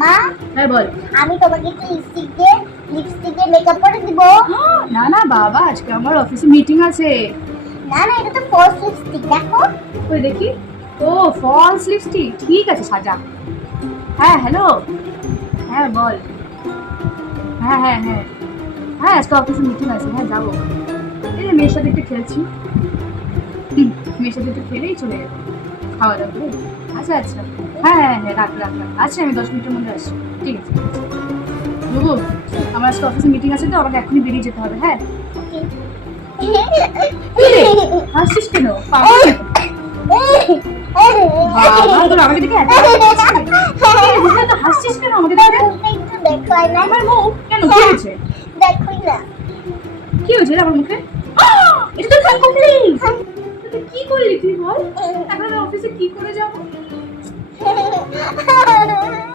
মামা হ্যাঁ বল। আমি তোমাকে কি লিপস্টিক দিয়ে মেকআপ করে দিব? না না বাবা, আজকে আমার অফিসে মিটিং আছে। না না, এটা তো ফলস লিপস্টিক, দেখো। ওই দেখি। ও ফলস লিপস্টিক, ঠিক আছে সাজা। হ্যাঁ হ্যালো, হ্যাঁ বল। হ্যাঁ হ্যাঁ হ্যাঁ হ্যাঁ, আজকে অফিসে মিটিং আছে, হ্যাঁ যাবো। এই যে মেয়ের সাথে একটু খেলছি। মেয়ের সাথে একটু খেলেই চলে যাবো, খাওয়া দাওয়া করে। আচ্ছা আচ্ছা, হ্যাঁ হ্যাঁ হ্যাঁ, রাখ রাখ রাখ, আচ্ছা আমি 10 মিনিটের মধ্যে আসছি। ঠিক আছে ঠিক আছে। বুবু, আমার আজকে অফিসে মিটিং আছে তো, আমাকে এখনই বেরিয়ে যেতে হবে। হ্যাঁ হাসছিস কেন? পাগল নাকি? বাবা, তোর আমাকে দেখে এত হাসছিস কেন? আমাকে দেখে একটু দেখাই না, আমার মুখ কেন? কি হয়েছে? দেখোই না। কি হয়েছে রে আমার মুখে? এটা তো থানকুকলি। তুই কি করলি তুই বল? এখন আমি অফিসে কি করে যাবো?